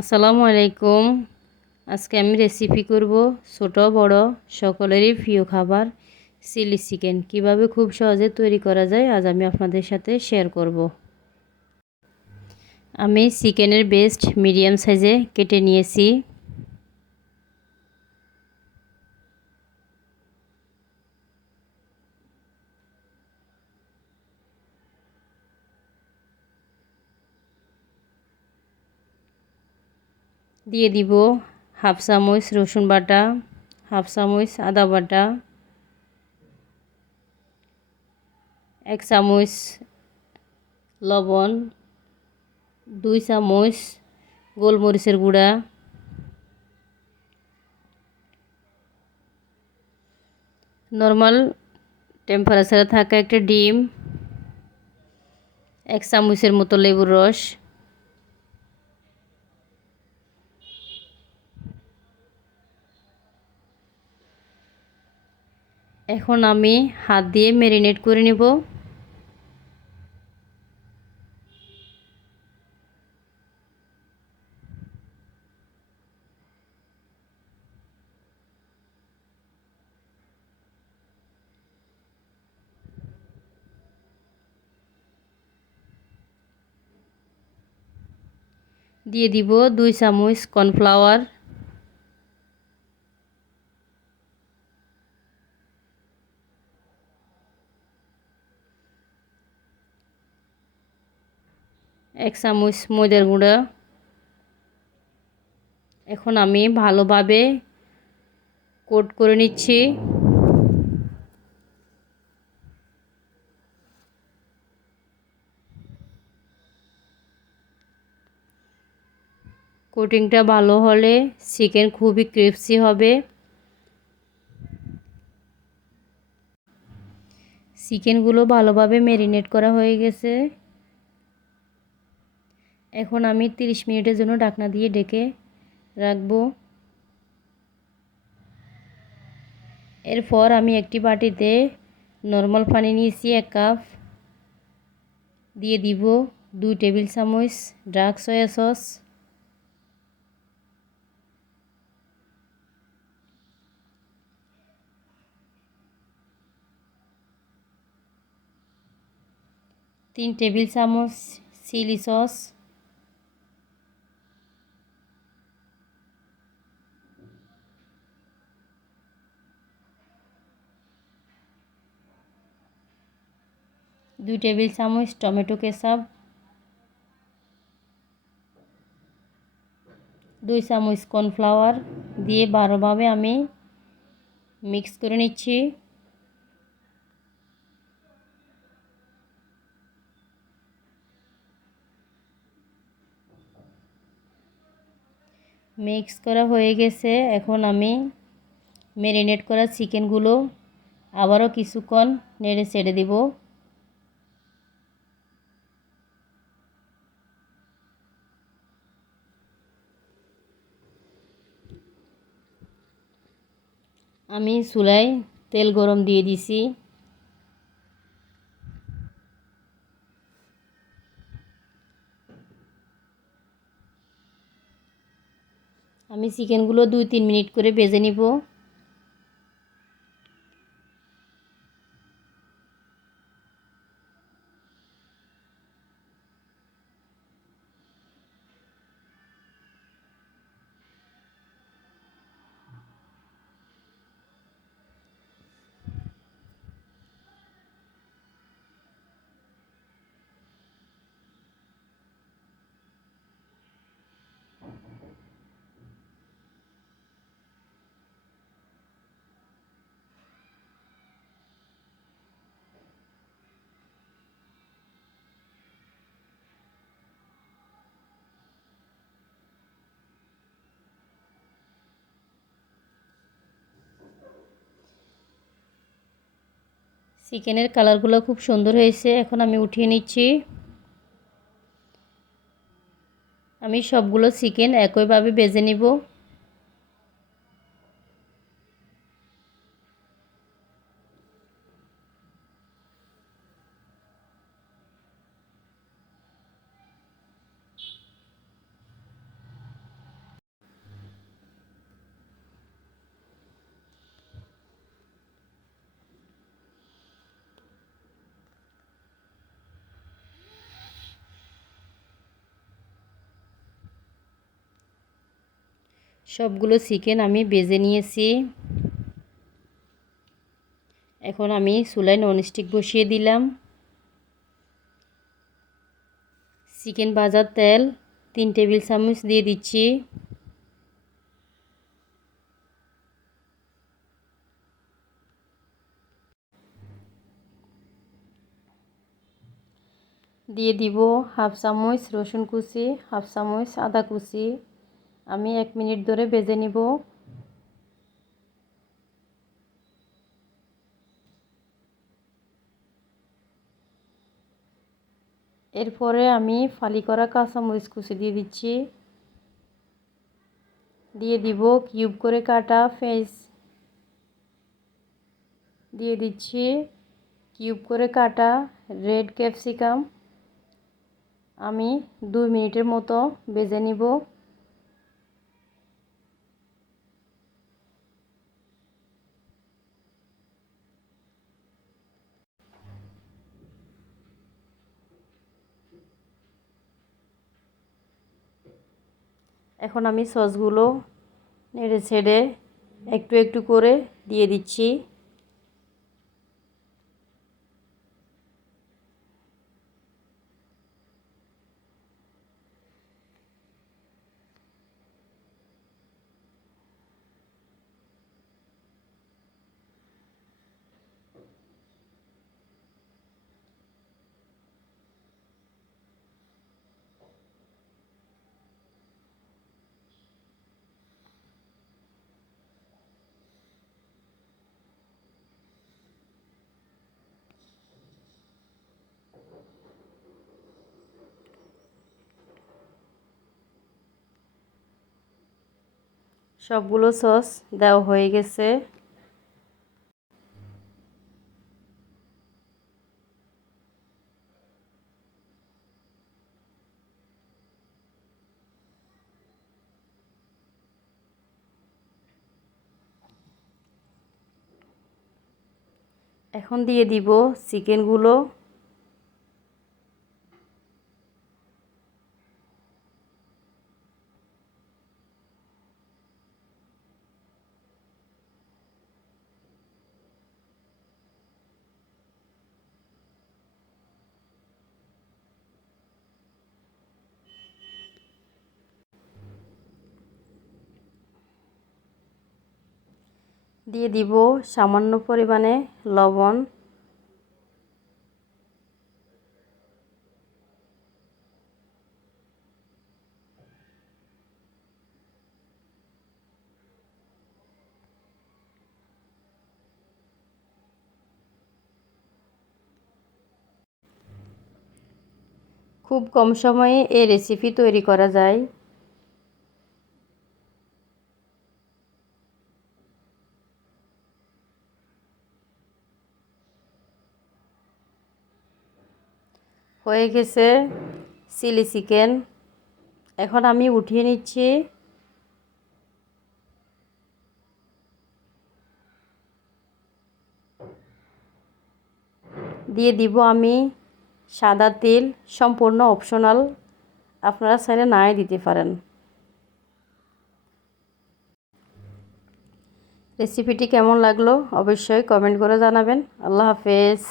আসসালামু আলাইকুম। আজকে আমি রেসিপি করব ছোট বড় সকলেরই প্রিয় খাবার চিলি চিকেন। কিভাবে খুব সহজে তৈরি করা যায় আজ আমি আপনাদের সাথে শেয়ার করব। আমি চিকেনের ব্রেস্ট মিডিয়াম সাইজে কেটে নিয়েছি। দিয়ে দিব হাফ চামচ রসুন বাটা, হাফ চামচ আদা বাটা, 1 চামচ লবণ, 2 চামচ গোলমরিচের গুঁড়া, নর্মাল টেম্পারেচারে থাকা একটা ডিম, 1 চামচের মতো লেবুর রস, এখন আমি হাত দিয়ে ম্যারিনেট করে নেব। দিয়ে দিব 2 চামচ কর্নফ্লাওয়ার, 1 চামচ ময়দার গুঁড়া। এখন আমি ভালোভাবে কোট করে নিচ্ছি। কোটিংটা ভালো হলে চিকেন খুবই ক্রিস্পি হবে। চিকেনগুলো ভালোভাবে ম্যারিনেট করা হয়ে গেছে। এখন আমি 30 মিনিটের জন্য ঢাকনা দিয়ে ঢেকে রাখবো। এরপর আমি একটি বাটিতে নর্মাল পানি নিয়েছি 1 কাপ। দিয়ে দিব 2 টেবিল চামচ ডার্ক সয়া সস, তিন টেবিল চামচ চিলি সস, 2 টেবিল চামচ টমেটো কেচাপ, 2 চামচ কর্নফ্লাওয়ার দিয়ে ভালোভাবে আমি মিক্স করে নিচ্ছি। মিক্স করা হয়ে গেছে। এখন আমি ম্যারিনেট করা চিকেনগুলো আবারও কিছুক্ষণ নেড়ে ছেড়ে দিব। আমি চুলায় তেল গরম দিয়ে দিছি। আমি চিকেনগুলো 2-3 মিনিট করে ভেজে নিব। চিকেনের কালারগুলো খুব সুন্দর হয়েছে। এখন আমি উঠিয়ে নিচ্ছি। আমি সবগুলো চিকেন একইভাবে ভেজে নিব। সবগুলো চিকেন আমি ভেজে নিয়েছি। এখন আমি চুলায় ননস্টিক বসিয়ে দিলাম। চিকেন ভাজার তেল 3 টেবিল চামচ দিয়ে দিচ্ছি। দিয়ে দিব হাফ চামচ রসুন কুচি, হাফ চামচ আদা কুচি। আমি 1 মিনিট ধরে ভেজে নিব। এরপরে আমি ফালি করা কাঁচামরিচ কুচি দিয়ে দিচ্ছি। দিয়ে দিব কিউব করে কাটা পেঁয়াজ, দিয়ে দিচ্ছি কিউব করে কাটা রেড ক্যাপসিকাম। আমি 2 মিনিটের মতো ভেজে নিব। এখন আমি সসগুলো নেড়ে ছেড়ে একটু একটু করে দিয়ে দিচ্ছি। সবগুলো সস দেওয়া হয়ে গেছে। এখন দিয়ে দিব চিকেনগুলো। দিয়ে দিব সামান্য পরিমাণে লবণ। খুব কম সময়ে এই রেসিপি তৈরি করা যায়। হয়ে গেছে চিলি চিকেন। এখন আমি উঠিয়ে নিচ্ছি। দিয়ে দিব আমি সাদা তেল, সম্পূর্ণ অপশনাল, আপনারা চাইলে নাই দিতে পারেন। রেসিপিটি কেমন লাগলো অবশ্যই কমেন্ট করে জানাবেন। আল্লাহ হাফেজ।